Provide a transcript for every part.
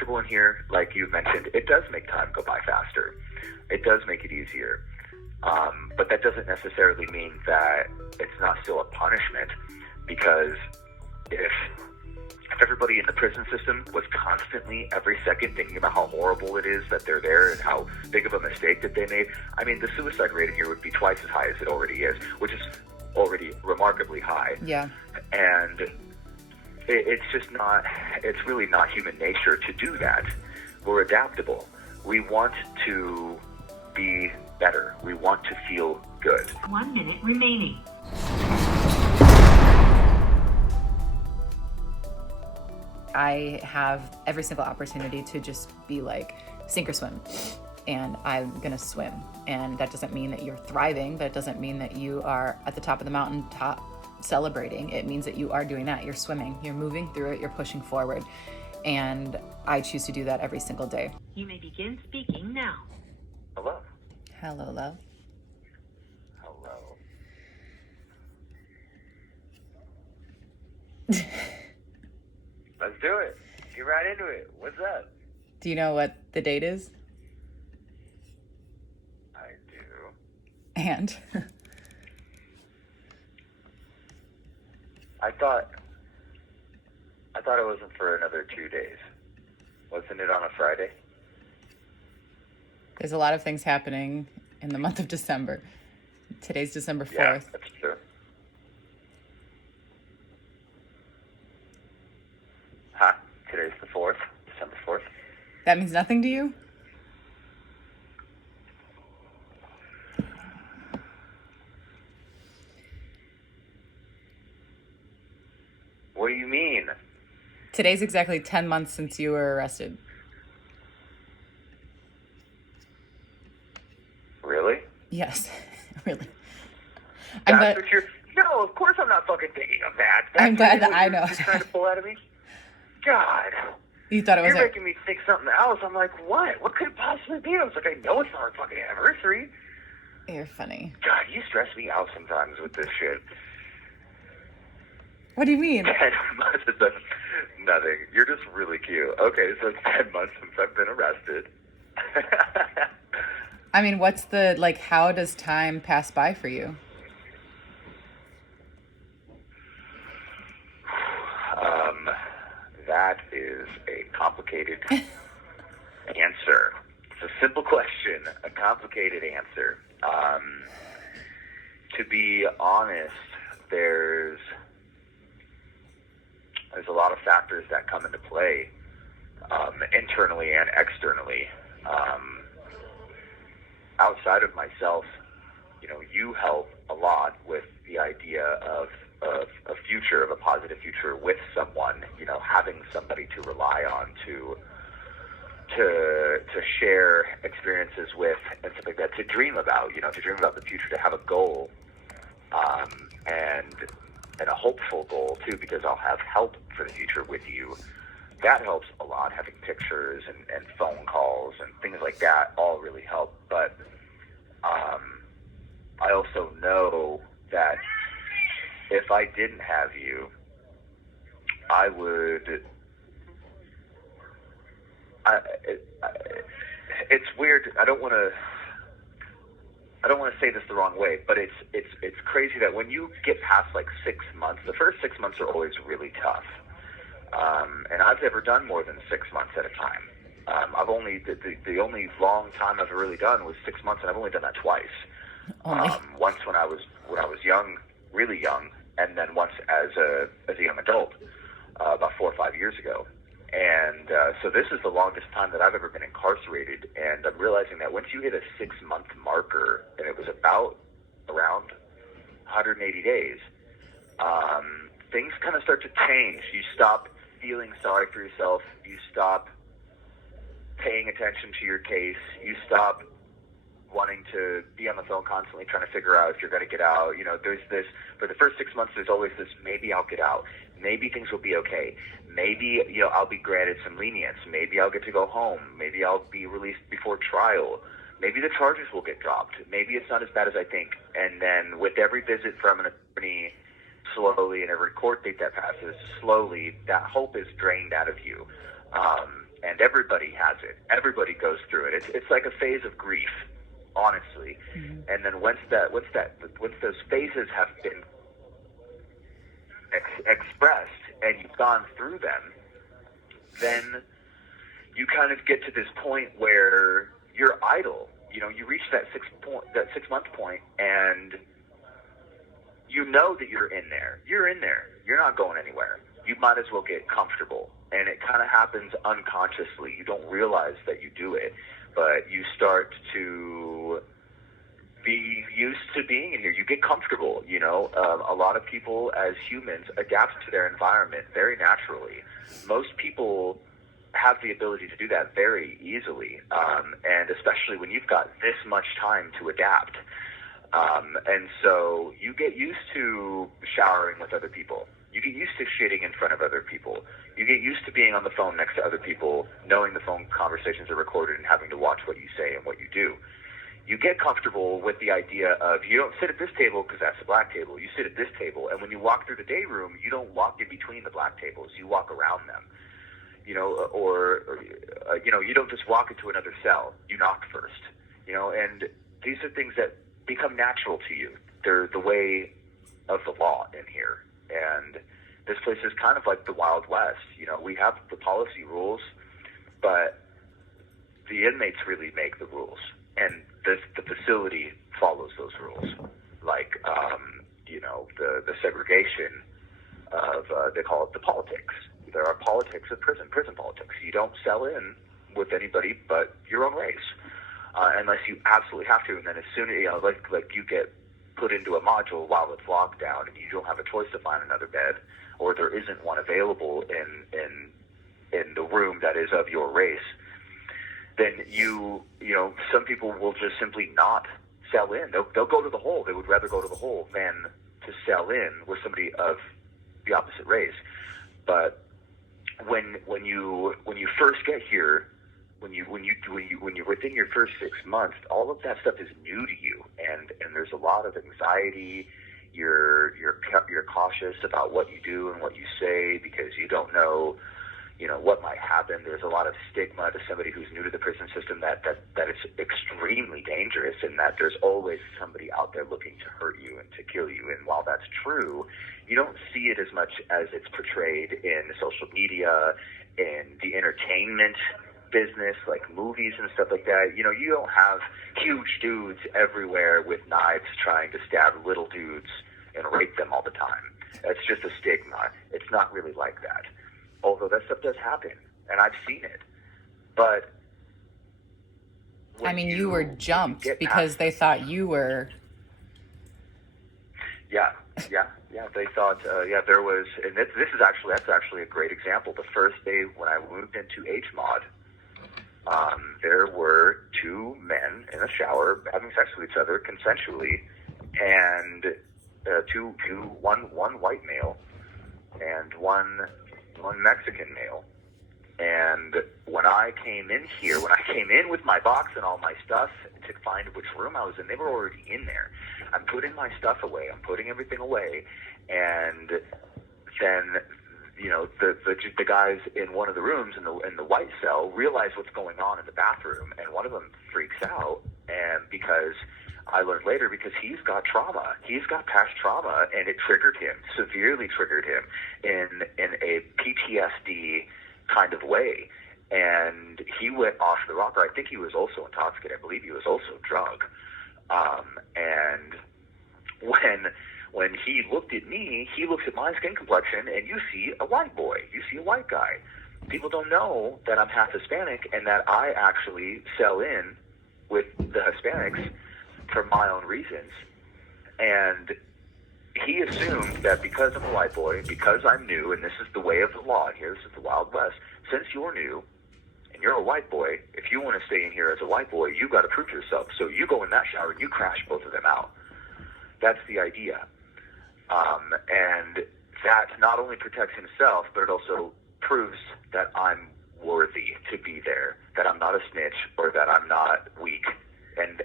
comfortable in here, like you mentioned, it does make time go by faster. It does make it easier. But that doesn't necessarily mean that it's not still a punishment, because if everybody in the prison system was constantly, every second, thinking about how horrible it is that they're there and how big of a mistake that they made, I mean, the suicide rate in here would be twice as high as it already is, which is already remarkably high. Yeah. And it's just not, it's really not human nature to do that. We're adaptable. We want to be better. We want to feel good. 1 minute remaining. I have every single opportunity to just be like, sink or swim. And I'm going to swim. And that doesn't mean that you're thriving. That doesn't mean that you are at the top of the mountaintop celebrating. It means that you are doing that. You're swimming. You're moving through it. You're pushing forward. And I choose to do that every single day. You may begin speaking now. Hello. Hello, love. Hello. Let's do it. Get right into it. What's up? Do you know what the date is? I do. And? I thought it wasn't for another 2 days. Wasn't it on a Friday? There's a lot of things happening in the month of December. Today's December 4th. Yeah, that's true. Huh? Today's the 4th, December 4th. That means nothing to you? What do you mean? Today's exactly 10 months since you were arrested. Really? Yes, really. That's what you're... No, of course I'm not fucking thinking of that. I'm glad that I know. You're trying to pull out of me? God. You thought it was... You're making me think something else. I'm like, what? What could it possibly be? I was like, I know it's not our fucking anniversary. You're funny. God, you stress me out sometimes with this shit. What do you mean? 10 months is nothing. You're just really cute. Okay, so it's 10 months since I've been arrested. I mean, what's the, like, how does time pass by for you? That is a complicated answer. It's a simple question, a complicated answer. To be honest, there's a lot of factors that come into play, internally and externally. Outside of myself, you help a lot with the idea of a future, of a positive future with someone, having somebody to rely on, to share experiences with and stuff like that, to dream about, to dream about the future, to have a goal, and a hopeful goal too, because I'll have help for the future with you. That helps a lot. Having pictures and phone calls and things like that all really help. But I also know that if I didn't have you, I would... it's weird. I don't want to say this the wrong way, but it's crazy that when you get past like 6 months, the first 6 months are always really tough. And I've never done more than 6 months at a time. I've only the only long time I've really done was 6 months, and I've only done that twice. Once when I was young, really young, and then once as a young adult, about 4 or 5 years ago. And so this is the longest time that I've ever been incarcerated, and I'm realizing that once you hit a 6-month marker, and it was around 180 days, things kind of start to change. You stop feeling sorry for yourself. You stop paying attention to your case. You stop wanting to be on the phone constantly trying to figure out if you're going to get out. There's this, for the first 6 months, there's always this, maybe I'll get out. Maybe things will be okay. Maybe, I'll be granted some lenience. Maybe I'll get to go home. Maybe I'll be released before trial. Maybe the charges will get dropped. Maybe it's not as bad as I think. And then with every visit from an attorney, slowly, and every court date that passes, slowly, that hope is drained out of you. and everybody has it. Everybody goes through it. It's like a phase of grief, honestly. And then once those phases have been expressed and you've gone through them, then you kind of get to this point where you're idle. You know, you reach that 6-month point, and you know that you're in there. You're in there. You're not going anywhere. You might as well get comfortable. And it kind of happens unconsciously. You don't realize that you do it, but you start to be used to being in here. You get comfortable, you know. A lot of people as humans adapt to their environment very naturally. Most people have the ability to do that very easily, and especially when you've got this much time to adapt. And so you get used to showering with other people. You get used to shitting in front of other people. You get used to being on the phone next to other people, knowing the phone conversations are recorded and having to watch what you say and what you do. You get comfortable with the idea of you don't sit at this table because that's the black table. You sit at this table, and when you walk through the day room, you don't walk in between the black tables. You walk around them. You know, or you know, you don't just walk into another cell. You knock first. You know, and these are things that become natural to you. They're the way of the law in here. And this place is kind of like the Wild West. You know, we have the policy rules, but the inmates really make the rules, and the facility follows those rules. Like, you know, the segregation of they call it the politics. There are politics of prison politics. You don't sell in with anybody but your own race, unless you absolutely have to. And then as soon as, you know, like you get put into a module while it's locked down and you don't have a choice to find another bed, or there isn't one available in the room that is of your race, then you know, some people will just simply not sell in. They'll go to the hole. They would rather go to the hole than to sell in with somebody of the opposite race. But when you first get here, when you're within your first 6 months, all of that stuff is new to you, and there's a lot of anxiety. You're cautious about what you do and what you say because you don't know, you know, what might happen. There's a lot of stigma to somebody who's new to the prison system that it's extremely dangerous, and that there's always somebody out there looking to hurt you and to kill you. And while that's true, you don't see it as much as it's portrayed in social media, in the entertainment business, like movies and stuff like that. You know, you don't have huge dudes everywhere with knives trying to stab little dudes and rape them all the time. That's just a stigma. It's not really like that. Although that stuff does happen, and I've seen it. But I mean, you were jumped because they thought you were. Yeah. They thought, there was, and that's actually a great example. The first day when I moved into HMOD, there were two men in a shower having sex with each other consensually, and one white male and one Mexican male. And when I came in with my box and all my stuff to find which room I was in, they were already in there. I'm putting my stuff away. I'm putting everything away, and then, you know, the guys in one of the rooms in the white cell realize what's going on in the bathroom, and one of them freaks out, and because I learned later, because he's got trauma. He's got past trauma, and it triggered him, severely triggered him in a PTSD kind of way. And he went off the rocker. I think he was also intoxicated. I believe he was also drunk. And when he looked at me, he looks at my skin complexion, and you see a white boy. You see a white guy. People don't know that I'm half Hispanic and that I actually sell in with the Hispanics for my own reasons. And he assumed that because I'm a white boy, because I'm new, and this is the way of the law here, this is the Wild West, since you're new and you're a white boy, if you want to stay in here as a white boy, you've got to prove yourself. So you go in that shower and you crash both of them out. That's the idea. And that not only protects himself, but it also proves that I'm worthy to be there, that I'm not a snitch, or that I'm not weak. And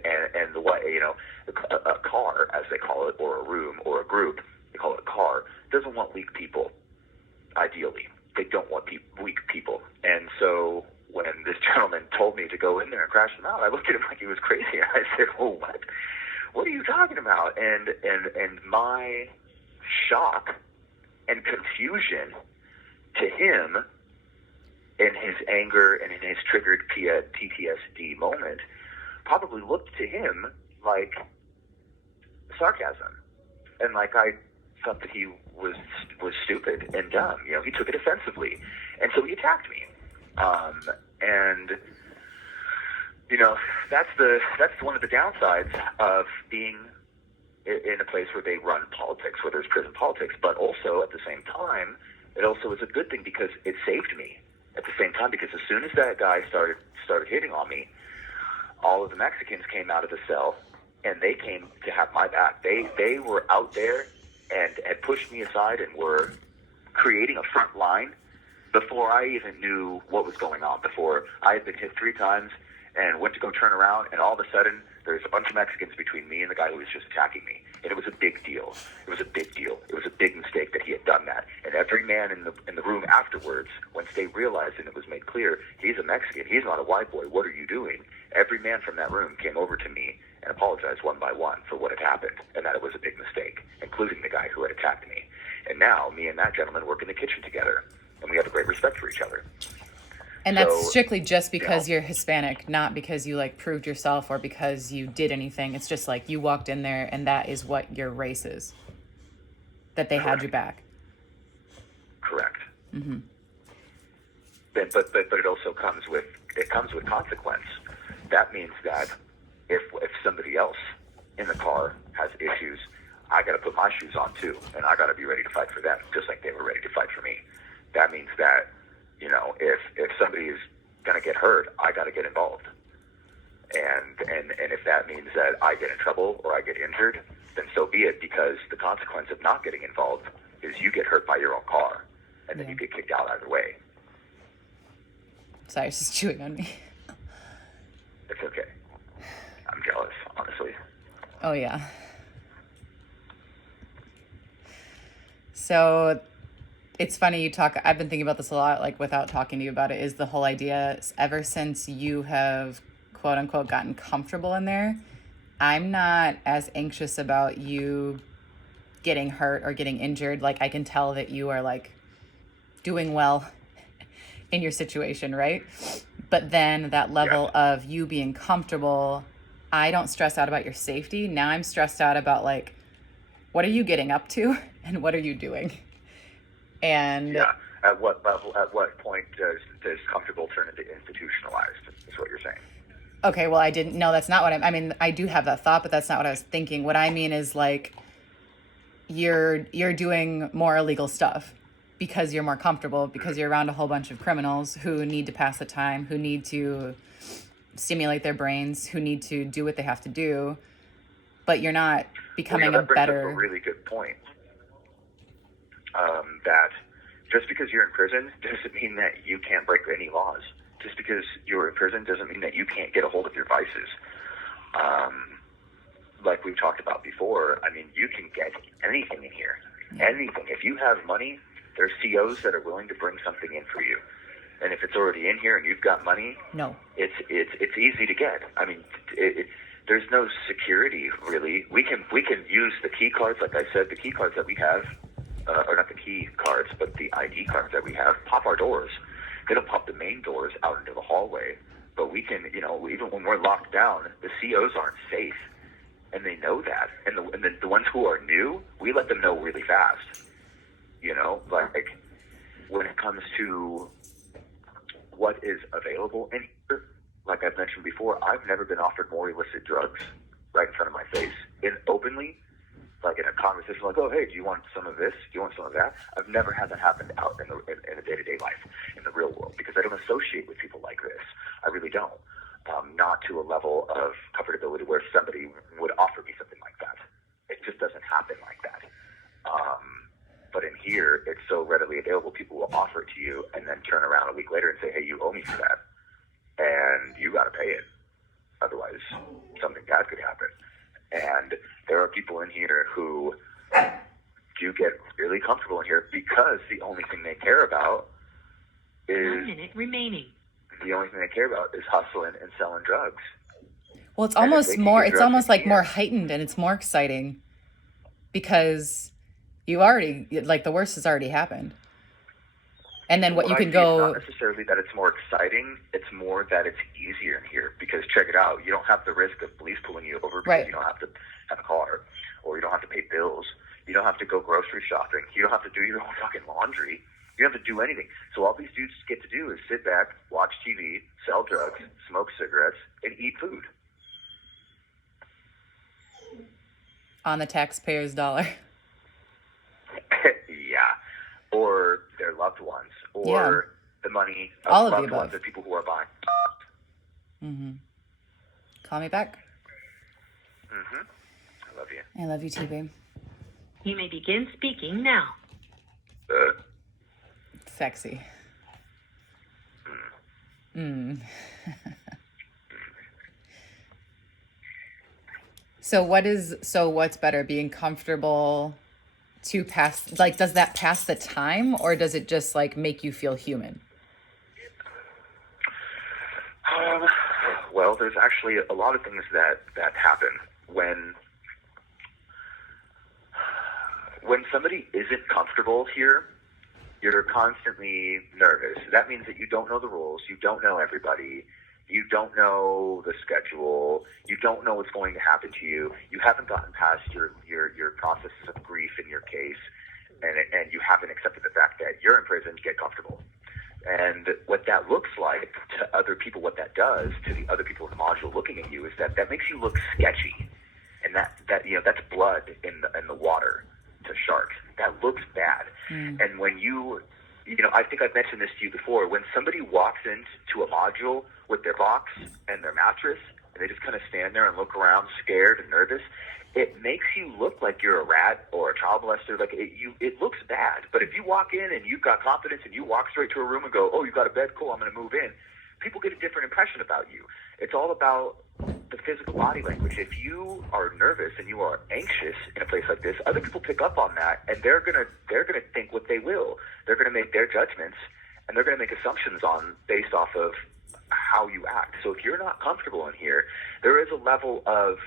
the way, you know, a car, as they call it, or a room, or a group, they call it a car, doesn't want weak people, ideally. They don't want weak people. And so gentleman told me to go in there and crash them out. I looked at him like he was crazy. I said, "Well, what? What are you talking about?" And my shock and confusion to him in his anger and in his triggered PTSD moment probably looked to him like sarcasm, and like I thought that he was stupid and dumb. You know, he took it offensively, and so he attacked me. And you know, that's one of the downsides of being in a place where they run politics, where there's prison politics. But also at the same time, it also is a good thing because it saved me. At the same time, because as soon as that guy started hitting on me, all of the Mexicans came out of the cell, and they came to have my back. They were out there and had pushed me aside and were creating a front line before I even knew what was going on. Before I had been hit 3 times and went to go turn around, and all of a sudden there's a bunch of Mexicans between me and the guy who was just attacking me. And it was a big deal. It was a big deal. It was a big mistake that he had done that. And every man in the room afterwards, once they realized and it was made clear, he's a Mexican, he's not a white boy, what are you doing? Every man from that room came over to me and apologized one by one for what had happened, and that it was a big mistake, including the guy who had attacked me. And now me and that gentleman work in the kitchen together, and we have a great respect for each other. And that's strictly just because you're Hispanic, not because you like proved yourself or because you did anything. It's just like you walked in there and that is what your race is. That they had you back. Correct. Mm-hmm. But it also comes with consequence. That means that if somebody else in the car has issues, I got to put my shoes on too, and I got to be ready to fight for them, just like they were ready to fight for me. That means that, you know, if somebody is going to get hurt, I got to get involved. And if that means that I get in trouble or I get injured, then so be it, because the consequence of not getting involved is you get hurt by your own car, and then you get kicked out either way. Sorry, it's just chewing on me. It's okay. I'm jealous, honestly. Oh, yeah. So it's funny you talk, I've been thinking about this a lot, like without talking to you about it, is the whole idea, ever since you have quote unquote gotten comfortable in there, I'm not as anxious about you getting hurt or getting injured. Like I can tell that you are like doing well in your situation, right? But then that level of you being comfortable, I don't stress out about your safety. Now I'm stressed out about like, what are you getting up to and what are you doing? And at what level, at what point does comfortable turn into institutionalized, is what you're saying? Okay, well, that's not what I mean, I do have that thought, but that's not what I was thinking. What I mean is like, you're doing more illegal stuff because you're more comfortable, because you're around a whole bunch of criminals who need to pass the time, who need to stimulate their brains, who need to do what they have to do, but you're not becoming a better... That's a really good point. That just because you're in prison doesn't mean that you can't break any laws. Just because you're in prison doesn't mean that you can't get a hold of your vices. Like we've talked about before, I mean, you can get anything in here. Anything. If you have money, there's COs that are willing to bring something in for you. And if it's already in here and you've got money, it's easy to get. I mean, there's no security really. We can use the key cards, like I said, the key cards that we have, or not the key cards, but the ID cards that we have, pop our doors. They don't pop the main doors out into the hallway, but we can, you know, even when we're locked down, the COs aren't safe, and they know that. And the ones who are new, we let them know really fast. You know, like when it comes to what is available in here, like I've mentioned before, I've never been offered more illicit drugs right in front of my face, openly, like in a conversation, like, oh, hey, do you want some of this? Do you want some of that? I've never had that happen out in a day-to-day life, in the real world, because I don't associate with people like this. I really don't. Not to a level of comfortability where somebody would offer me something like that. It just doesn't happen like that. But in here, it's so readily available, people will offer it to you and then turn around a week later and say, hey, you owe me for that. And you got to pay it. Otherwise, something bad could happen. And there are people in here who do get really comfortable in here because the only thing they care about is... 1 minute remaining. the only thing they care about is hustling and selling drugs. Well, it's And if almost they can more, get it's drugs almost in like more here- heightened and it's more exciting because you already, like, the worst has already happened. And then what you I can see is go, not necessarily that it's more exciting, it's more that it's easier in here. Because check it out, you don't have the risk of police pulling you over because Right. you don't have to have a car, or you don't have to pay bills. You don't have to go grocery shopping. You don't have to do your own fucking laundry. You don't have to do anything. So all these dudes get to do is sit back, watch TV, sell drugs, smoke cigarettes, and eat food. on the taxpayer's dollar. Yeah. Or their loved ones, or Yeah. the money of All of the loved ones above. of people who are buying. Call me back. I love you. I love you too, babe. You may begin speaking now. Sexy. So what's better, being comfortable to pass, like, does that pass the time, or does it just like make you feel human? Well, there's actually a lot of things that happen when somebody isn't comfortable here. You're constantly nervous. That means that you don't know the rules. You don't know everybody. You don't know the schedule. You don't know what's going to happen to you. You haven't gotten past your processes of grief in your case, and you haven't accepted the fact that you're in prison. Get comfortable. And what that looks like to other people, what that does to the other people in the module looking at you, is that makes you look sketchy, and that that's blood in the water to sharks. That looks bad. And when I think I've mentioned this to you before, when somebody walks into a module with their box and their mattress, and they just kind of stand there and look around scared and nervous, it makes you look like you're a rat or a child molester. Like it looks bad. But if you walk in and you've got confidence and you walk straight to a room and go, oh, you got a bed? Cool, I'm going to move in. People get a different impression about you. It's all about the physical body language. If you are nervous and you are anxious in a place like this, other people pick up on that, and they're gonna think what they will. They're gonna make their judgments, and they're gonna make assumptions based off of how you act. So if you're not comfortable in here, there is a level of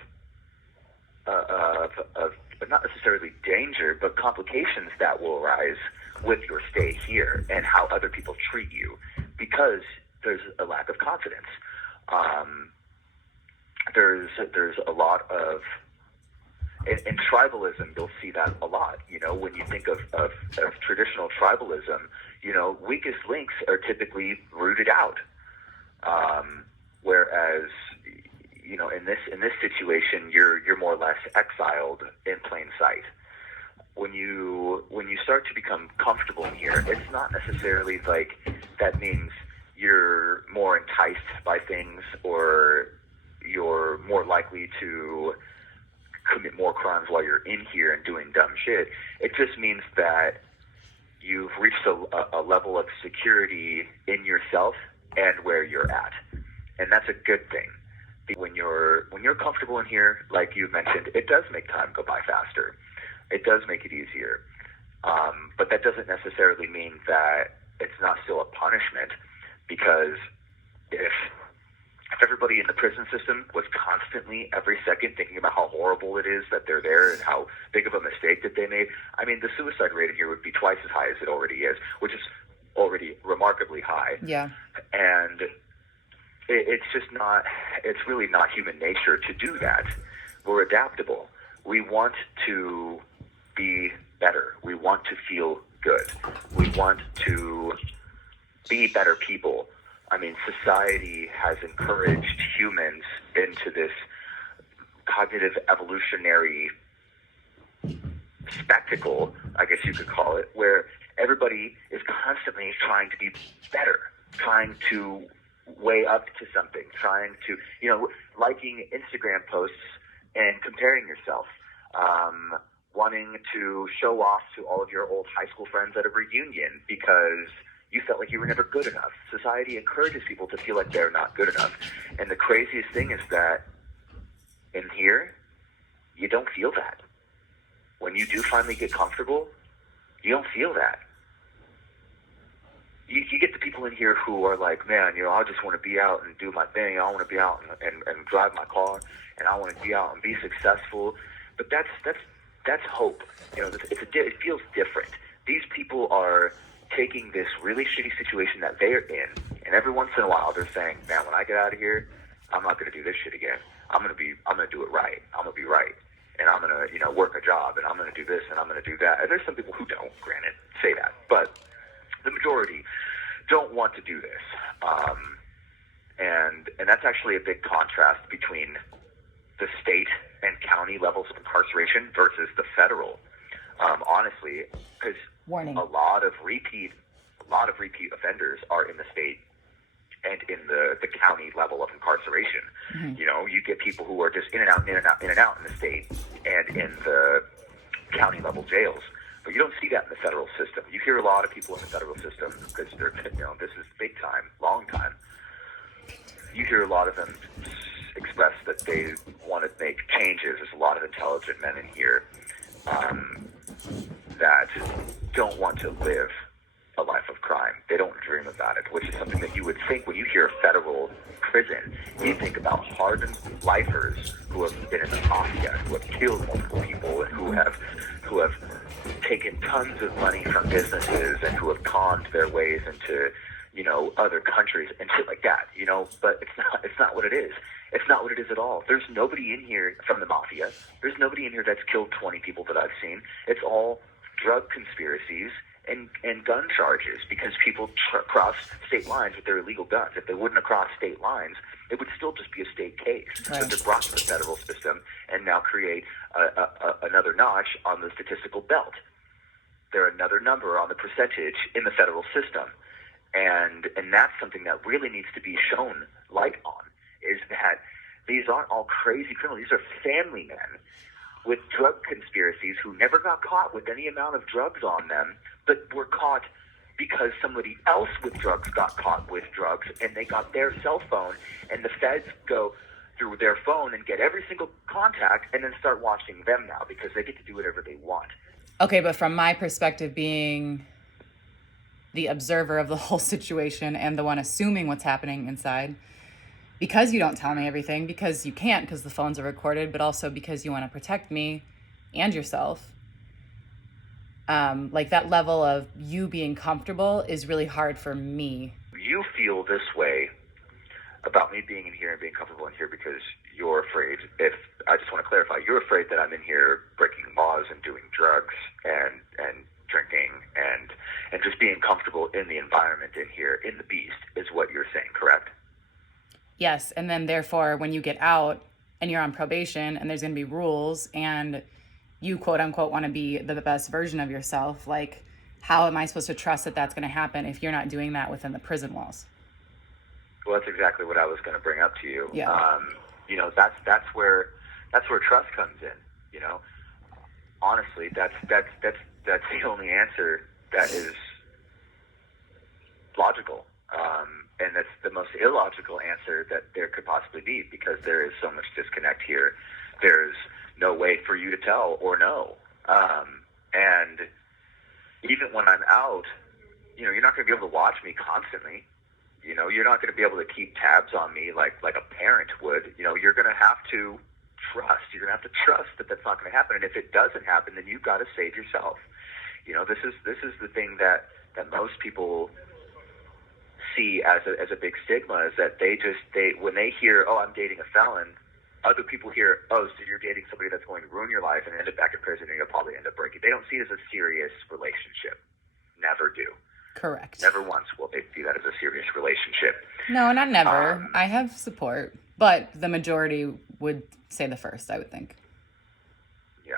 not necessarily danger, but complications that will arise with your stay here and how other people treat you, because there's a lack of confidence. There's a lot of in tribalism, you'll see that a lot. When you think of traditional tribalism, weakest links are typically rooted out. Whereas, in this situation, you're more or less exiled in plain sight. When you start to become comfortable in here, it's not necessarily like that means you're more enticed by things or you're more likely to commit more crimes while you're in here and doing dumb shit. It just means that you've reached a level of security in yourself and where you're at, and that's a good thing. When you're comfortable in here, like you mentioned, it does make time go by faster. It does make it easier, but that doesn't necessarily mean that it's not still a punishment, because if everybody in the prison system was constantly, every second, thinking about how horrible it is that they're there and how big of a mistake that they made, I mean, the suicide rate in here would be twice as high as it already is, which is already remarkably high. Yeah. And it's really not human nature to do that. We're adaptable. We want to be better. We want to feel good. We want to be better people. I mean, society has encouraged humans into this cognitive evolutionary spectacle, I guess you could call it, where everybody is constantly trying to be better, trying to weigh up to something, trying to, liking Instagram posts and comparing yourself, wanting to show off to all of your old high school friends at a reunion because you felt like you were never good enough. Society encourages people to feel like they're not good enough. And the craziest thing is that in here, you don't feel that. When you do finally get comfortable, you don't feel that. you get the people in here who are like, man, I just want to be out and do my thing. I want to be out and drive my car, and I want to be out and be successful. But that's hope. It feels different. These people are taking this really shitty situation that they're in, and every once in a while they're saying, man, when I get out of here, I'm not going to do this shit again. I'm going to do it right. I'm going to be right. And I'm going to, work a job, and I'm going to do this, and I'm going to do that. And there's some people who don't, granted, say that. But the majority don't want to do this. And that's actually a big contrast between the state and county levels of incarceration versus the federal. Honestly, because a lot of repeat offenders are in the state and in the county level of incarceration. Mm-hmm. You get people who are just in and out in the state and in the county level jails. But you don't see that in the federal system. You hear a lot of people in the federal system because they're, this is big time, long time. You hear a lot of them express that they want to make changes. There's a lot of intelligent men in here that don't want to live a life of crime. They don't dream about it, which is something that you would think when you hear federal prison. You think about hardened lifers who have been in the mafia, who have killed multiple people, and who have taken tons of money from businesses and who have conned their ways into, other countries and shit like that, but it's not what it is. It's not what it is at all. There's nobody in here from the mafia. There's nobody in here that's killed 20 people that I've seen. It's all drug conspiracies and gun charges because people cross state lines with their illegal guns. If they wouldn't have crossed state lines, it would still just be a state case. Right. But they're brought to the federal system and now create another notch on the statistical belt. They're another number on the percentage in the federal system. And that's something that really needs to be shown light on, is that these aren't all crazy criminals. These are family men with drug conspiracies who never got caught with any amount of drugs on them, but were caught because somebody else with drugs got caught with drugs, and they got their cell phone, and the feds go through their phone and get every single contact and then start watching them now because they get to do whatever they want. Okay, but from my perspective, being the observer of the whole situation and the one assuming what's happening inside, because you don't tell me everything, because you can't, because the phones are recorded, but also because you want to protect me and yourself, like that level of you being comfortable is really hard for me. You feel this way about me being in here and being comfortable in here because you're afraid, I just want to clarify, you're afraid that I'm in here breaking laws and doing drugs and drinking and just being comfortable in the environment in here, in the beast, is what you're saying, correct? Yes, and then therefore when you get out and you're on probation and there's going to be rules and you quote unquote want to be the best version of yourself, like how am I supposed to trust that that's going to happen if you're not doing that within the prison walls? Well, that's exactly what I was going to bring up to you. Yeah. That's where trust comes in. Honestly, that's the only answer that is logical. And that's the most illogical answer that there could possibly be because there is so much disconnect here. There's no way for you to tell or know. And even when I'm out, you're not going to be able to watch me constantly. You're not going to be able to keep tabs on me like a parent would. You're going to have to trust. You're going to have to trust that that's not going to happen. And if it doesn't happen, then you've got to save yourself. This is the thing that most people see as a big stigma, is that they when they hear, oh, I'm dating a felon, other people hear, oh, so you're dating somebody that's going to ruin your life and end up back in prison and you'll probably end up breaking. They don't see it as a serious relationship. Never do. Correct. Never once will they see that as a serious relationship. No, not never. I have support, but the majority would say the first, I would think. Yeah.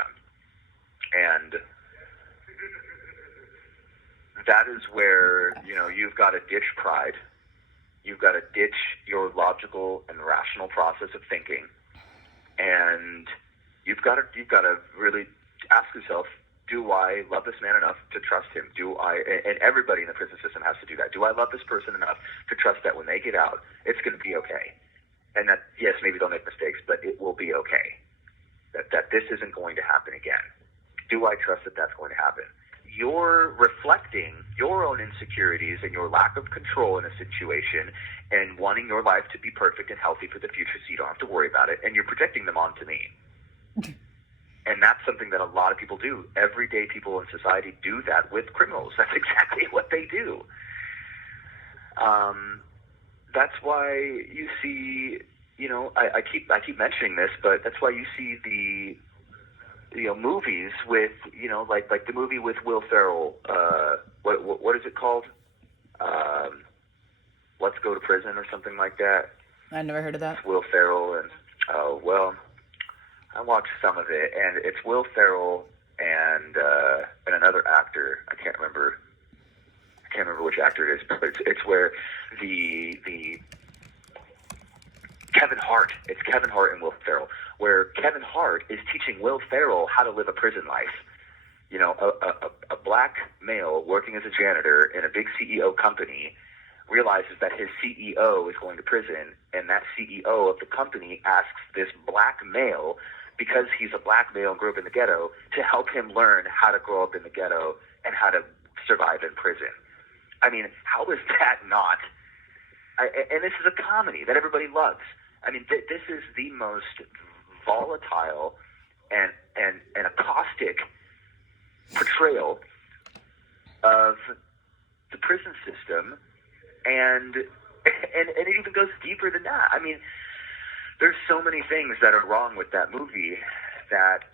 And that is where, you've got to ditch pride. You've got to ditch your logical and rational process of thinking. And you've got to really ask yourself, do I love this man enough to trust him? And everybody in the prison system has to do that. Do I love this person enough to trust that when they get out, it's going to be okay? And that, yes, maybe they'll make mistakes, but it will be okay. That this isn't going to happen again. Do I trust that that's going to happen? you're reflecting your own insecurities and your lack of control in a situation and wanting your life to be perfect and healthy for the future so you don't have to worry about it, and you're projecting them onto me. And that's something that a lot of people do. Everyday people in society do that with criminals. That's exactly what they do. That's why you see, I keep mentioning this, but that's why you see the movies with, like the movie with Will Ferrell. What is it called? Let's Go to Prison or something like that. I never heard of that. It's Will Ferrell and I watched some of it, and it's Will Ferrell and another actor. I can't remember which actor it is, but it's where the Kevin Hart. It's Kevin Hart and Will Ferrell, where Kevin Hart is teaching Will Ferrell how to live a prison life. A black male working as a janitor in a big CEO company realizes that his CEO is going to prison, and that CEO of the company asks this black male, because he's a black male and grew up in the ghetto, to help him learn how to grow up in the ghetto and how to survive in prison. I mean, how is that not? And this is a comedy that everybody loves. I mean, this is the most volatile and caustic portrayal of the prison system, and it even goes deeper than that. I mean, there's so many things that are wrong with that movie that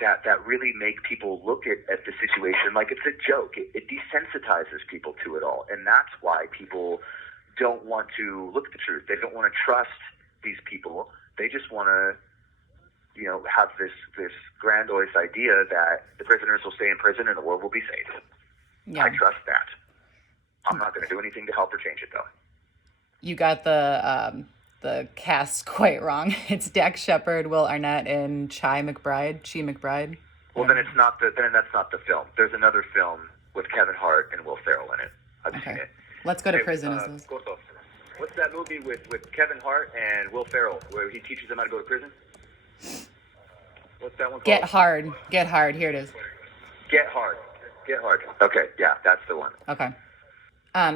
that really make people look at the situation like it's a joke. It desensitizes people to it all, and that's why people don't want to look at the truth. They don't want to trust these people. They just want to, have this grandiose idea that the prisoners will stay in prison and the world will be safe. Yeah. I trust that. I'm not going to do anything to help or change it, though. You got the cast quite wrong. It's Dax Shepard, Will Arnett, and Chi McBride. Well, then that's not the film. There's another film with Kevin Hart and Will Ferrell in it. I've seen it. Let's Go to Prison. What's that movie with Kevin Hart and Will Ferrell where he teaches them how to go to prison? What's that one called? Get Hard. Here it is. Get Hard. Okay, yeah, that's the one. Okay.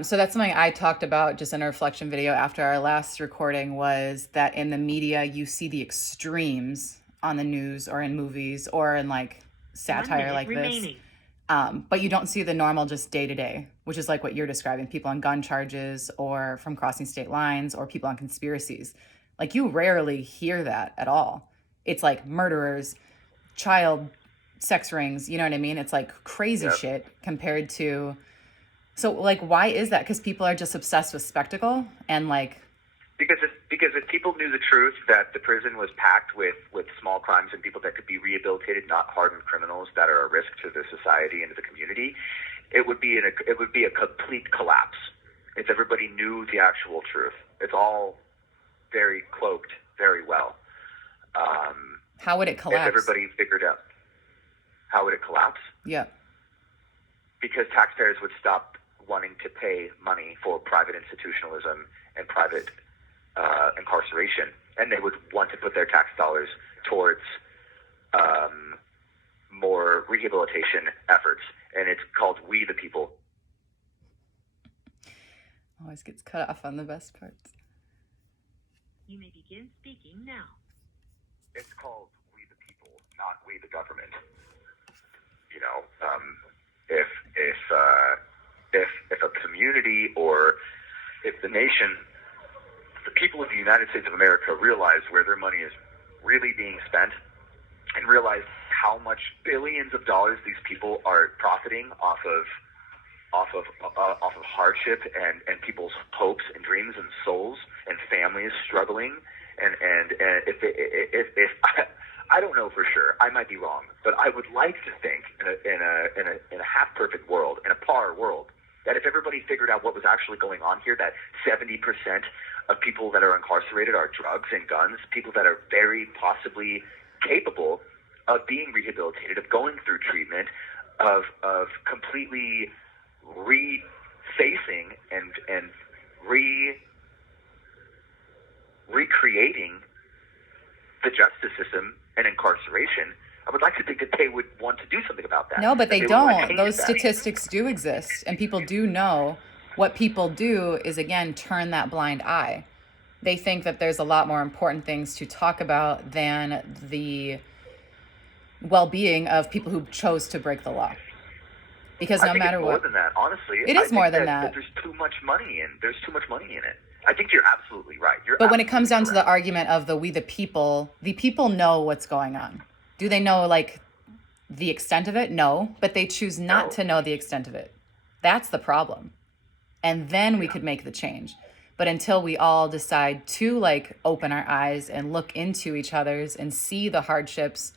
So that's something I talked about just in a reflection video after our last recording, was that in the media, you see the extremes on the news or in movies or in like satire like this. But you don't see the normal just day to day, which is like what you're describing, people on gun charges or from crossing state lines or people on conspiracies. Like you rarely hear that at all. It's like murderers, child sex rings, you know what I mean? It's like crazy shit compared to... So, like, why is that? Because people are just obsessed with spectacle and, like... Because if people knew the truth that the prison was packed with small crimes and people that could be rehabilitated, not hardened criminals that are a risk to the society and to the community, it would be a complete collapse if everybody knew the actual truth. It's all very cloaked very well. How would it collapse? If everybody figured out. How would it collapse? Yeah. Because taxpayers would stop wanting to pay money for private institutionalism and private incarceration, and they would want to put their tax dollars towards more rehabilitation efforts, and it's called We the People. Always gets cut off on the best parts. You may begin speaking now. It's called We the People, not We the Government. If a community or if the nation, the people of the United States of America realize where their money is really being spent and realize how much billions of dollars these people are profiting off of hardship and people's hopes and dreams and souls and families struggling, and if I don't know for sure. I might be wrong, but I would like to think in a half perfect world, in a par world, that if everybody figured out what was actually going on here, that 70% of people that are incarcerated are drugs and guns, people that are very possibly capable of being rehabilitated, of going through treatment, of completely refacing and recreating the justice system and incarceration, I would like to think that they would want to do something about that. No, but they would wanna don't. change Those that. statistics do exist, and people do know. What people do is, again, turn that blind eye. They think that there's a lot more important things to talk about than the well-being of people who chose to break the law. Because I no think matter it's more what, than that. Honestly, it is I think more than that. There's too much money in. There's too much money in it. I think you're absolutely right. But when it comes down to the argument of the people know what's going on. Do they know like the extent of it? No, but they choose not to know the extent of it. That's the problem. And then we could make the change. But until we all decide to like open our eyes and look into each other's and see the hardships,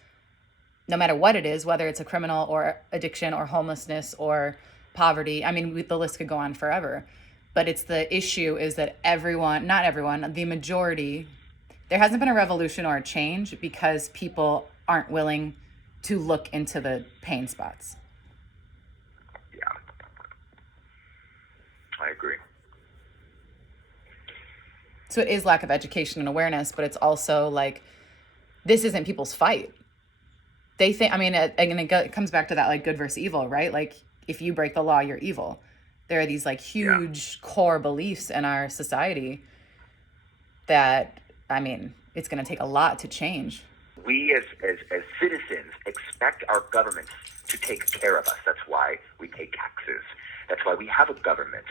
no matter what it is, whether it's a criminal or addiction or homelessness or poverty. I mean, the list could go on forever. But it's the issue is that not everyone, the majority, there hasn't been a revolution or a change because people aren't willing to look into the pain spots. Yeah. I agree. So it is lack of education and awareness, but it's also like, this isn't people's fight. They think, I mean, it comes back to that like good versus evil, right? Like if you break the law, you're evil. There are these like huge core beliefs in our society that, I mean, it's going to take a lot to change. We as citizens expect our governments to take care of us. That's why we pay taxes. That's why we have a government.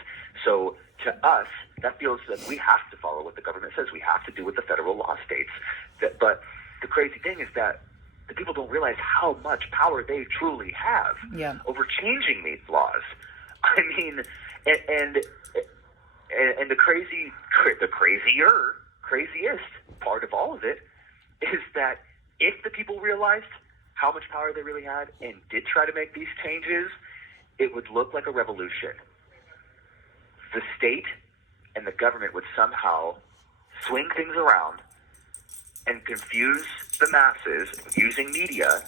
So to us, that feels that we have to follow what the government says. We have to do what the federal law states. But the crazy thing is that the people don't realize how much power they truly have over changing these laws. I mean, and the craziest part of all of it is that if the people realized how much power they really had and did try to make these changes, it would look like a revolution. The state and the government would somehow swing things around and confuse the masses using media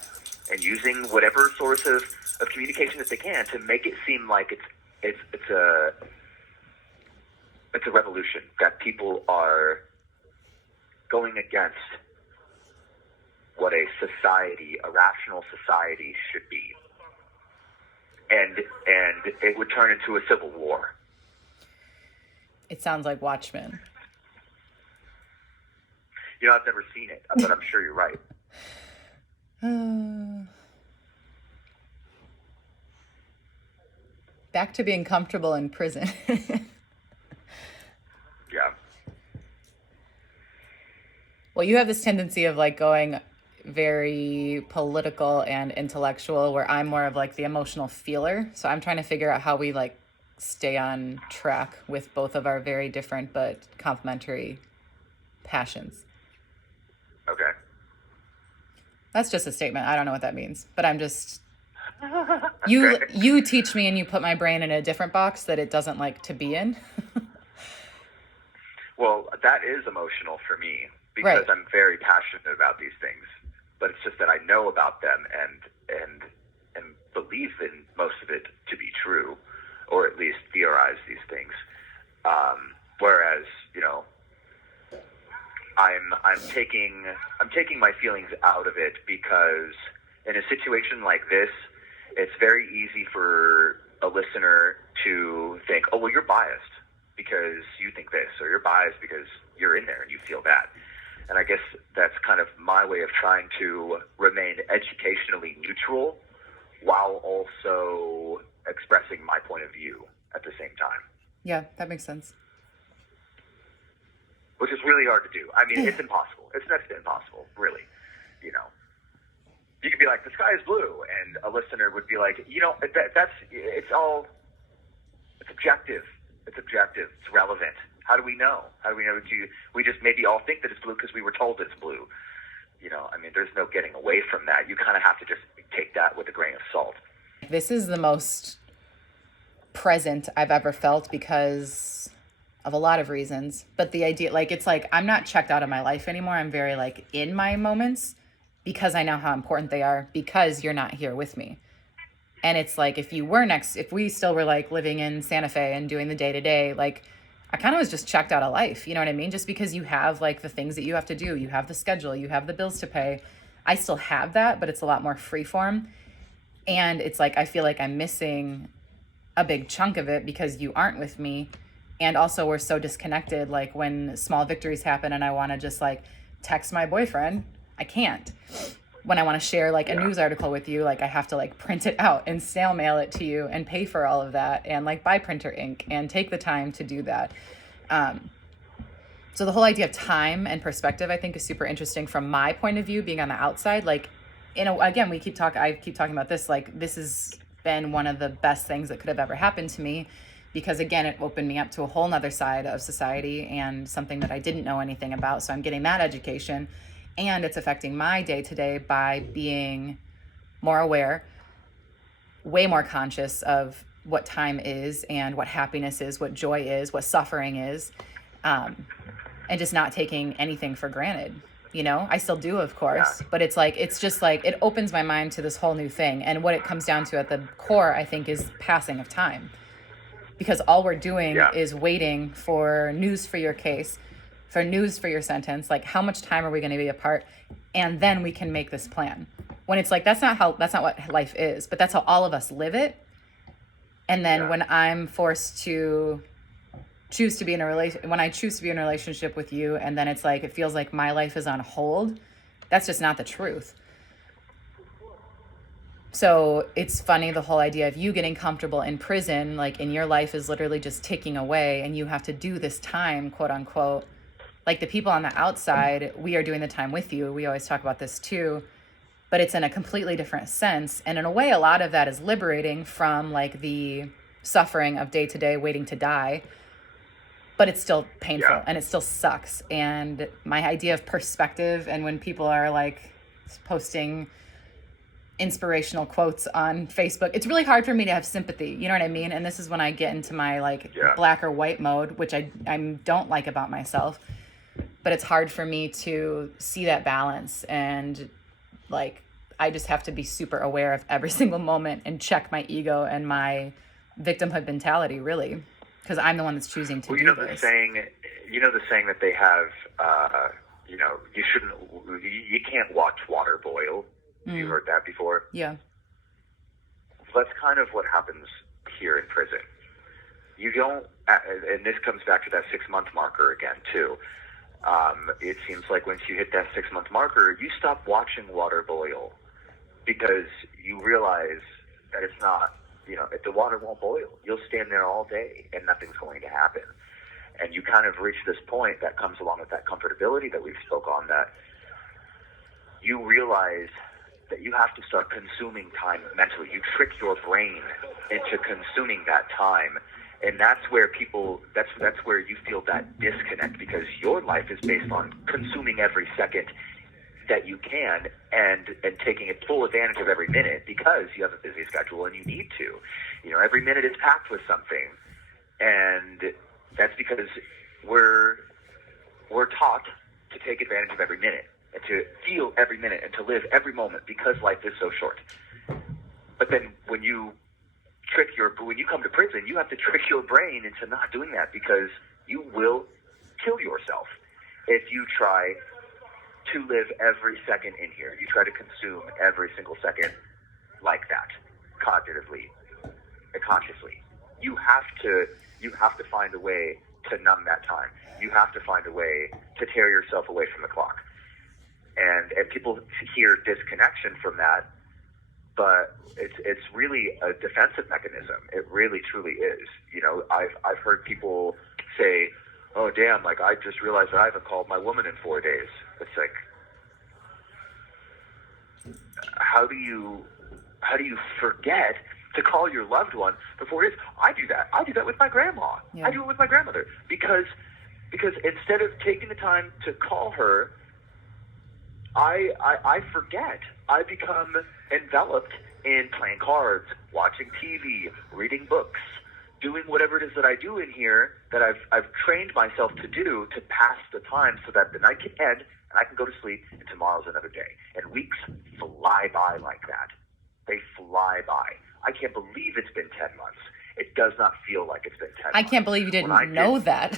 and using whatever source of communication that they can to make it seem like it's a revolution, that people are going against what a rational society should be. And it would turn into a civil war. It sounds like Watchmen. You know, I've never seen it, but I'm sure you're right. Back to being comfortable in prison. Yeah. Well, you have this tendency of like going very political and intellectual, where I'm more of like the emotional feeler. So I'm trying to figure out how we like stay on track with both of our very different but complementary passions. Okay. That's just a statement. I don't know what that means, but I'm just you teach me and you put my brain in a different box that it doesn't like to be in. Well, that is emotional for me because I'm very passionate about these things, but it's just that I know about them and believe in most of it to be true, or at least theorize these things. Whereas, you know, I'm taking my feelings out of it because in a situation like this, it's very easy for a listener to think, oh, well, you're biased because you think this, or you're biased because you're in there and you feel that. And I guess that's kind of my way of trying to remain educationally neutral while also expressing my point of view at the same time. Yeah, that makes sense. Which is really hard to do. I mean, it's impossible. It's next to impossible, really. You know, you could be like, the sky is blue, and a listener would be like, you know, it's objective. It's objective. It's relevant. How do we know? We just maybe all think that it's blue because we were told it's blue. You know, I mean, there's no getting away from that. You kind of have to just take that with a grain of salt. This is the most present I've ever felt because of a lot of reasons. But the idea, like, it's like, I'm not checked out of my life anymore. I'm very like in my moments because I know how important they are because you're not here with me. And it's like, if we still were like living in Santa Fe and doing the day to day, like I kind of was just checked out of life. You know what I mean? Just because you have like the things that you have to do, you have the schedule, you have the bills to pay. I still have that, but it's a lot more freeform. And it's like, I feel like I'm missing a big chunk of it because you aren't with me. And also we're so disconnected. Like when small victories happen and I want to just like text my boyfriend, I can't. When I want to share like a news article with you, like I have to like print it out and snail mail it to you and pay for all of that and like buy printer ink and take the time to do that. So the whole idea of time and perspective, I think, is super interesting from my point of view, being on the outside. Like, again, I keep talking about this, like this has been one of the best things that could have ever happened to me, because again, it opened me up to a whole nother side of society and something that I didn't know anything about. So I'm getting that education, and it's affecting my day to day by being more aware, way more conscious of what time is and what happiness is, what joy is, what suffering is, and just not taking anything for granted. You know, I still do, of course, but it's like, it's just like, it opens my mind to this whole new thing. And what it comes down to at the core, I think, is passing of time. Because all we're doing is waiting for news for your case, for news for your sentence. Like, how much time are we going to be apart? And then we can make this plan. When it's like, that's not what life is, but that's how all of us live it. And then when I'm forced to choose to be in a relationship with you, and then it's like, it feels like my life is on hold, that's just not the truth. So it's funny, the whole idea of you getting comfortable in prison, like, and your life is literally just ticking away and you have to do this time, quote unquote. Like the people on the outside, we are doing the time with you. We always talk about this too, but it's in a completely different sense. And in a way, a lot of that is liberating from like the suffering of day to day waiting to die. But it's still painful and it still sucks. And my idea of perspective, and when people are like posting inspirational quotes on Facebook, it's really hard for me to have sympathy. You know what I mean? And this is when I get into my like black or white mode, which I don't like about myself. But it's hard for me to see that balance. And like, I just have to be super aware of every single moment and check my ego and my victimhood mentality, really. Because I'm the one that's choosing to do this. You know the saying that they have, you can't watch water boil. You heard that before? Yeah. That's kind of what happens here in prison. You don't, and this comes back to that 6-month marker again too. It seems like once you hit that 6-month marker, you stop watching water boil because you realize that it's not, if the water won't boil, you'll stand there all day and nothing's going to happen. And you kind of reach this point that comes along with that comfortability that we've spoke on, that you realize that you have to start consuming time mentally. You trick your brain into consuming that time. And that's where that's where you feel that disconnect, because your life is based on consuming every second that you can and taking full advantage of every minute, because you have a busy schedule and you need to. Every minute is packed with something. And that's because we're taught to take advantage of every minute and to feel every minute and to live every moment, because life is so short. But then when you come to prison, you have to trick your brain into not doing that, because you will kill yourself if you try to live every second in here. You try to consume every single second like that, cognitively, consciously. You have to find a way to numb that time. You have to find a way to tear yourself away from the clock. And people hear disconnection from that, but it's really a defensive mechanism. It really truly is. I've heard people say, "Oh damn, like I just realized that I haven't called my woman in 4 days." It's like, how do you forget to call your loved one before it is? I do that. I do that with my grandma. Yeah. I do it with my grandmother, because instead of taking the time to call her, I forget. I become enveloped in playing cards, watching TV, reading books, doing whatever it is that I do in here that I've trained myself to do to pass the time, so that the night can end and I can go to sleep and tomorrow's another day. And weeks fly by like that. They fly by. I can't believe it's been 10 months. It does not feel like it's been 10 months. I can't believe you didn't know that.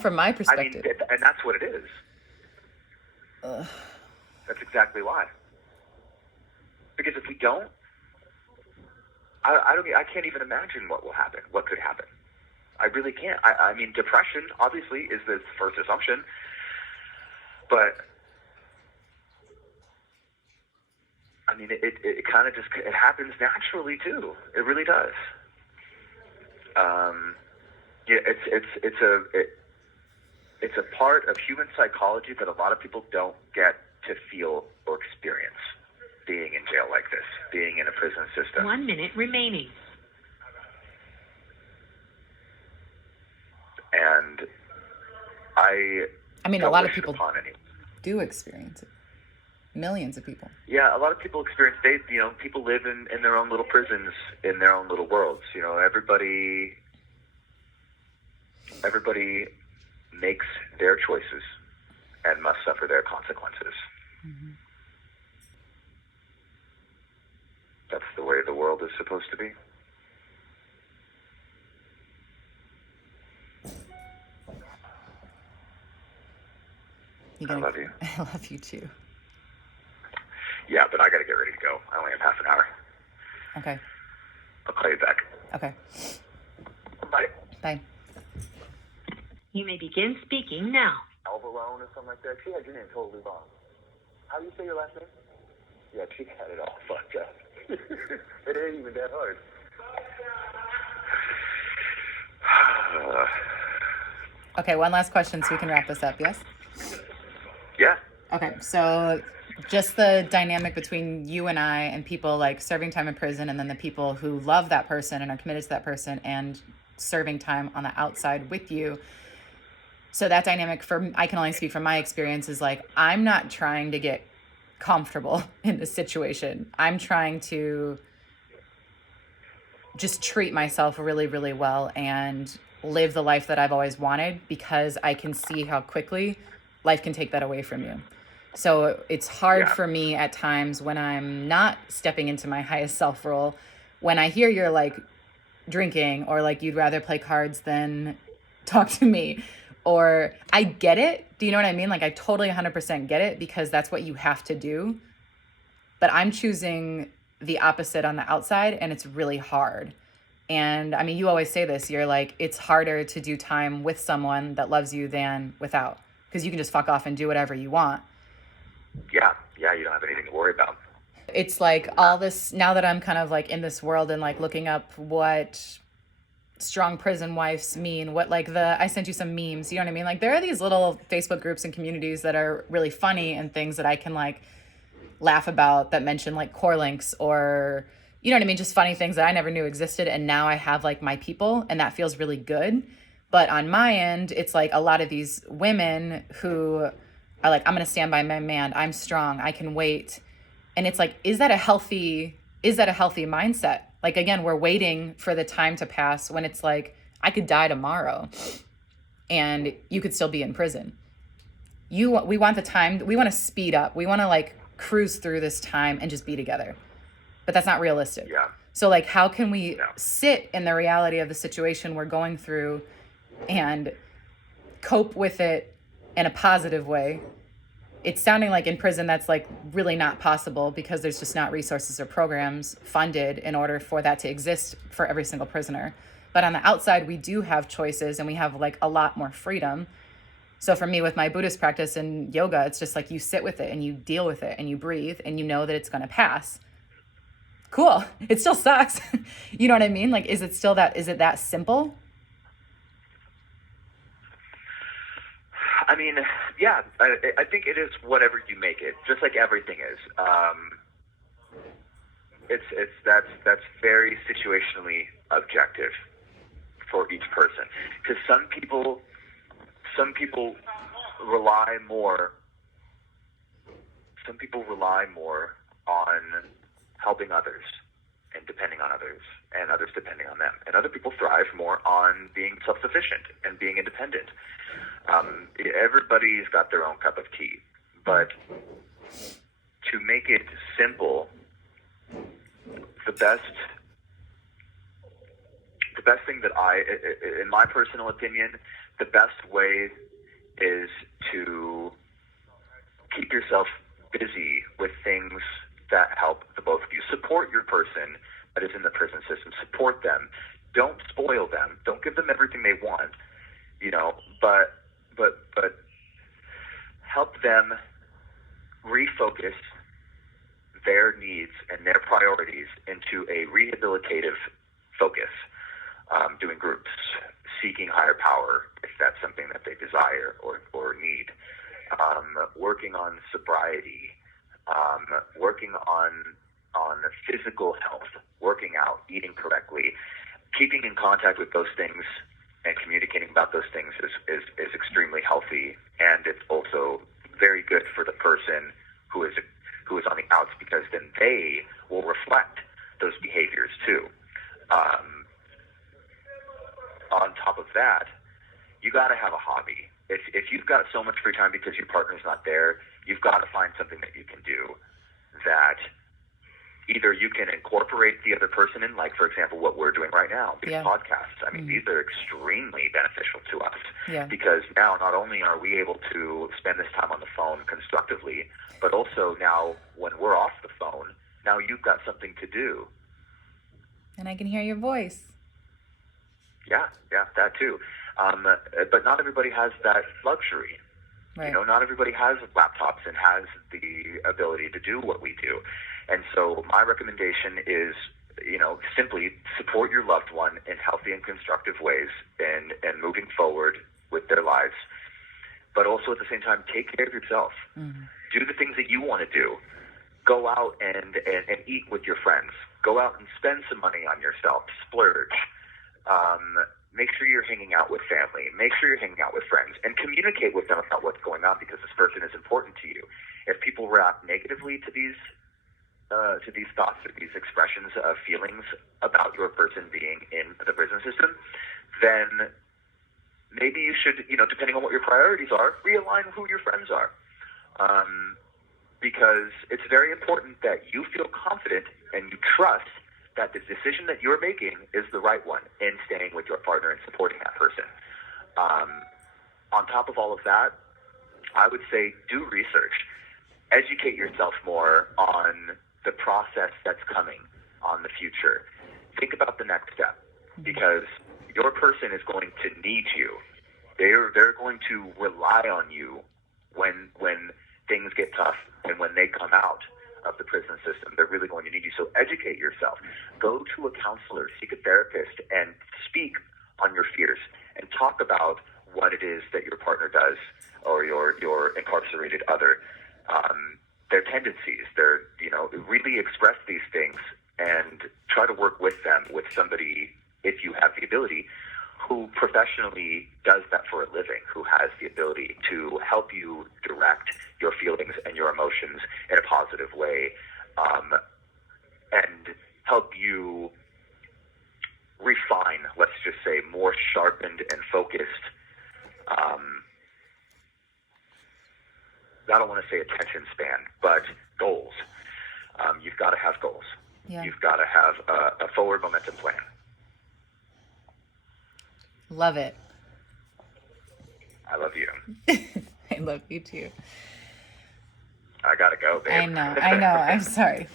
From my perspective. And that's what it is. That's exactly why. Because if we don't, I can't even imagine what will happen, what could happen. I really can't. I mean, depression, obviously, is the first assumption, but, I mean, it kind of just, it happens naturally, too. It really does. Yeah, it's a part of human psychology that a lot of people don't get to feel or experience, being in jail like this, being in a prison system. 1 minute remaining. And I mean, a don't lot of wish it people upon any. do experience it. Millions of people. Yeah, a lot of people experience, people live in their own little prisons, in their own little worlds. You know, everybody makes their choices and must suffer their consequences. Mm-hmm. That's the way the world is supposed to be. I love you. I love you too. Yeah, but I got to get ready to go. I only have half an hour. Okay. I'll call you back. Okay. Bye. Bye. You may begin speaking now. Alvarone or something like that. She had your name totally wrong. How do you say your last name? Yeah, she had it all fucked up. It ain't even that hard. Okay, one last question so we can wrap this up, yes? Yeah. Okay, so just the dynamic between you and I and people like serving time in prison, and then the people who love that person and are committed to that person and serving time on the outside with you. So that dynamic, I can only speak from my experience, is like, I'm not trying to get comfortable in this situation. I'm trying to just treat myself really, really well and live the life that I've always wanted, because I can see how quickly life can take that away from you. So it's hard for me at times when I'm not stepping into my highest self role, when I hear you're like drinking, or like you'd rather play cards than talk to me, or I get it. Do you know what I mean? Like I totally 100% get it, because that's what you have to do. But I'm choosing the opposite on the outside, and it's really hard. And I mean, you always say this, you're like, it's harder to do time with someone that loves you than without, because you can just fuck off and do whatever you want. Yeah, you don't have anything to worry about. It's like all this, now that I'm kind of like in this world and like looking up what strong prison wives mean, what like I sent you some memes, you know what I mean? Like there are these little Facebook groups and communities that are really funny and things that I can like laugh about, that mention like core links, or, you know what I mean? Just funny things that I never knew existed. And now I have like my people, and that feels really good. But on my end, it's like a lot of these women who are like, I'm going to stand by my man. I'm strong. I can wait. And it's like, is that a healthy mindset? Like, again, we're waiting for the time to pass when it's like, I could die tomorrow and you could still be in prison. We want the time. We want to speed up. We want to like cruise through this time and just be together. But that's not realistic. Yeah. So like, how can we sit in the reality of the situation we're going through and cope with it in a positive way? It's sounding like in prison that's like really not possible, because there's just not resources or programs funded in order for that to exist for every single prisoner. But on the outside, we do have choices, and we have like a lot more freedom. So for me, with my Buddhist practice and yoga, it's just like you sit with it and you deal with it and you breathe and you know that it's going to pass. Cool. It still sucks. You know what I mean? Like, is it that simple? I mean, yeah, I think it is whatever you make it, just like everything is. That's very situationally objective for each person, because some people rely more on helping others and depending on others, and others depending on them, and other people thrive more on being self-sufficient and being independent. Everybody's got their own cup of tea, but to make it simple, the best thing that in my personal opinion, the best way is to keep yourself busy with things that help the both of you. Support your person that is in the prison system. Support them. Don't spoil them. Don't give them everything they want, but help them refocus their needs and their priorities into a rehabilitative focus, doing groups, seeking higher power if that's something that they desire or need, working on sobriety, working on physical health, working out, eating correctly, keeping in contact with those things and communicating about those things is extremely healthy, and it's also very good for the person who is on the outs, because then they will reflect those behaviors too. On top of that, you got to have a hobby. If you've got so much free time because your partner's not there, you've got to find something that you can do that either you can incorporate the other person in, like, for example, what we're doing right now, these podcasts. I mean, these are extremely beneficial to us because now not only are we able to spend this time on the phone constructively, but also now when we're off the phone, now you've got something to do. And I can hear your voice. Yeah, that too. But not everybody has that luxury. Right. Not everybody has laptops and has the ability to do what we do. And so my recommendation is, simply support your loved one in healthy and constructive ways and moving forward with their lives. But also at the same time, take care of yourself. Mm-hmm. Do the things that you want to do. Go out and eat with your friends. Go out and spend some money on yourself. Splurge. Make sure you're hanging out with family. Make sure you're hanging out with friends, and communicate with them about what's going on, because this person is important to you. If people react negatively to these thoughts or these expressions of feelings about your person being in the prison system, then maybe you should, depending on what your priorities are, realign who your friends are. Because it's very important that you feel confident and you trust that the decision that you're making is the right one in staying with your partner and supporting that person. On top of all of that, I would say do research. Educate yourself more on the process that's coming, on the future. Think about the next step, because your person is going to need you. They're going to rely on you when things get tough and when they come out of the prison system. They're really going to need you. So educate yourself. Go to a counselor, seek a therapist, and speak on your fears and talk about what it is that your partner does or your incarcerated other. Their tendencies, really express these things and try to work with them, with somebody, if you have the ability, who professionally does that for a living, who has the ability to help you direct your feelings and your emotions in a positive way, and help you refine, let's just say, more sharpened and focused, I don't want to say attention span, but goals. You've got to have goals. Yeah. You've got to have a forward momentum plan. Love it. I love you. I love you too. I gotta go, babe. I know. I'm sorry.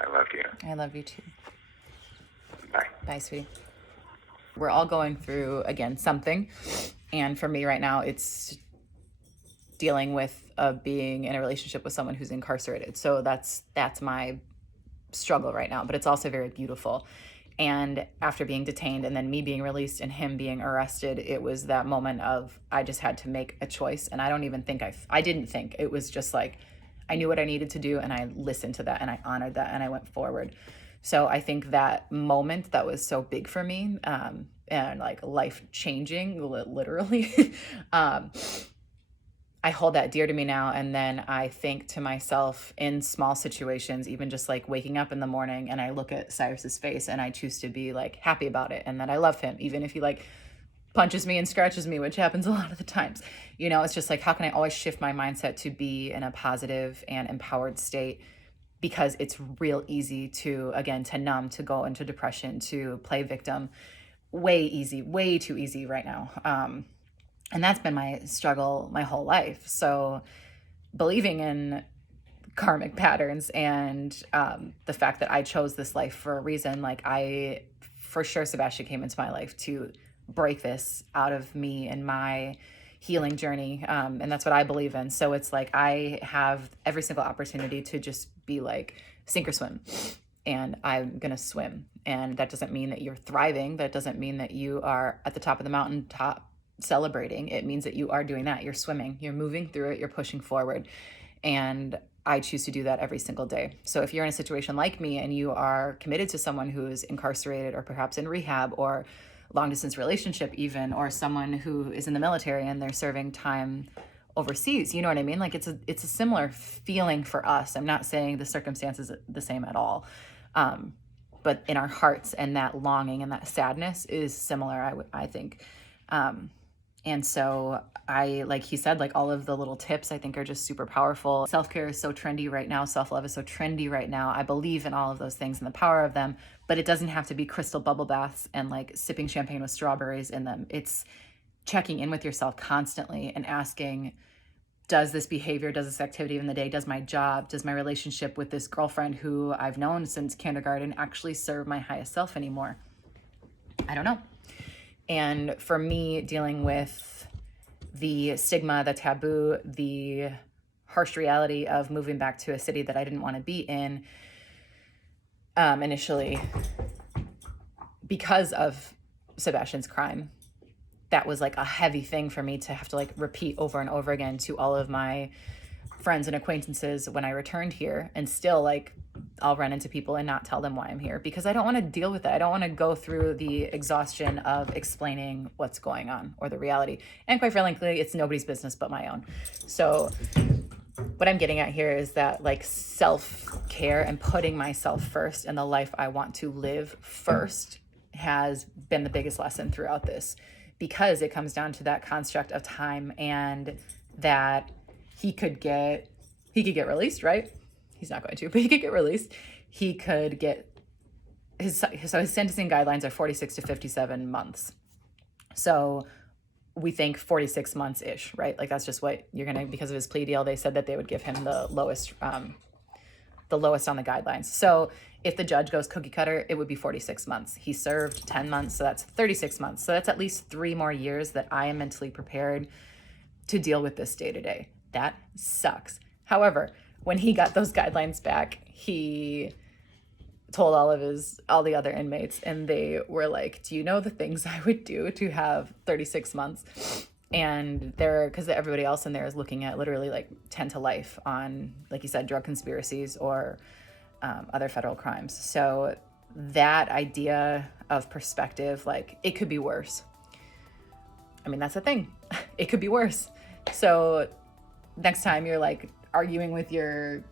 I love you. I love you too. Bye. Bye, sweetie. We're all going through, again, something. And for me right now, it's dealing with being in a relationship with someone who's incarcerated. So that's my struggle right now. But it's also very beautiful. And after being detained and then me being released and him being arrested, it was that moment of I just had to make a choice. And I don't even think I didn't think. It was just like I knew what I needed to do, and I listened to that and I honored that and I went forward. So I think that moment that was so big for me and like life changing, literally, I hold that dear to me now. And then I think to myself in small situations, even just like waking up in the morning and I look at Cyrus's face and I choose to be like happy about it. And that I love him, even if he like punches me and scratches me, which happens a lot of the times. It's just like, how can I always shift my mindset to be in a positive and empowered state? Because it's real easy to numb, to go into depression, to play victim. Way too easy right now. And that's been my struggle my whole life. So believing in karmic patterns and the fact that I chose this life for a reason. Like for sure, Sebastian came into my life to break this out of me and my healing journey. And that's what I believe in. So it's like, I have every single opportunity to just be like, sink or swim. And I'm going to swim. And that doesn't mean that you're thriving. That doesn't mean that you are at the top of the mountaintop celebrating. It means that you are doing that. You're swimming, you're moving through it, you're pushing forward. And I choose to do that every single day. So if you're in a situation like me and you are committed to someone who is incarcerated or perhaps in rehab or long distance relationship even, or someone who is in the military and they're serving time overseas, you know what I mean? Like it's a similar feeling for us. I'm not saying the circumstances are the same at all. But in our hearts, and that longing and that sadness is similar, I think. And so like he said, like all of the little tips I think are just super powerful. Self-care is so trendy right now. Self-love is so trendy right now. I believe in all of those things and the power of them, but it doesn't have to be crystal bubble baths and like sipping champagne with strawberries in them. It's checking in with yourself constantly and asking, does this behavior, does this activity in the day, does my job, does my relationship with this girlfriend who I've known since kindergarten actually serve my highest self anymore? I don't know. And for me, dealing with the stigma, the taboo, the harsh reality of moving back to a city that I didn't want to be in initially because of Sebastian's crime, that was like a heavy thing for me to have to like repeat over and over again to all of my friends and acquaintances when I returned here. And still, like, I'll run into people and not tell them why I'm here because I don't want to deal with it. I don't want to go through the exhaustion of explaining what's going on or the reality. And quite frankly, it's nobody's business but my own. So what I'm getting at here is that like self-care and putting myself first and the life I want to live first has been the biggest lesson throughout this, because it comes down to that construct of time and that he could get released, right? He's not going to, but he could get released. He could get his sentencing guidelines are 46 to 57 months. So we think 46 months ish, right? Like that's just what you're going to, because of his plea deal, they said that they would give him the lowest on the guidelines. So if the judge goes cookie cutter, it would be 46 months. He served 10 months, so that's 36 months. So that's at least 3 more years that I am mentally prepared to deal with this day to day. That sucks. However, when he got those guidelines back, he told all the other inmates, and they were like, do you know the things I would do to have 36 months? And because everybody else in there is looking at literally like 10 to life on, like you said, drug conspiracies or other federal crimes. So that idea of perspective, like it could be worse. I mean, that's the thing. It could be worse. So next time you're like arguing with your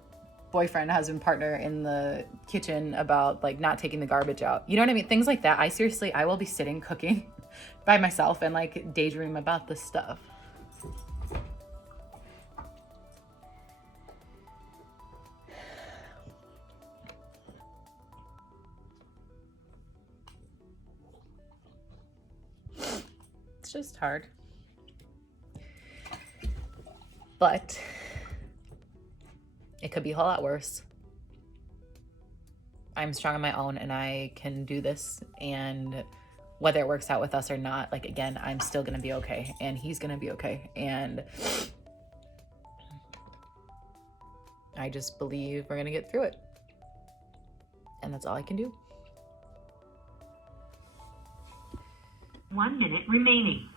boyfriend, husband, partner in the kitchen about like not taking the garbage out, you know what I mean? Things like that. I will be sitting cooking by myself and like daydream about this stuff. It's just hard. But it could be a whole lot worse. I'm strong on my own and I can do this, and whether it works out with us or not, like again, I'm still gonna be okay and he's gonna be okay. And I just believe we're gonna get through it. And that's all I can do. 1 minute remaining.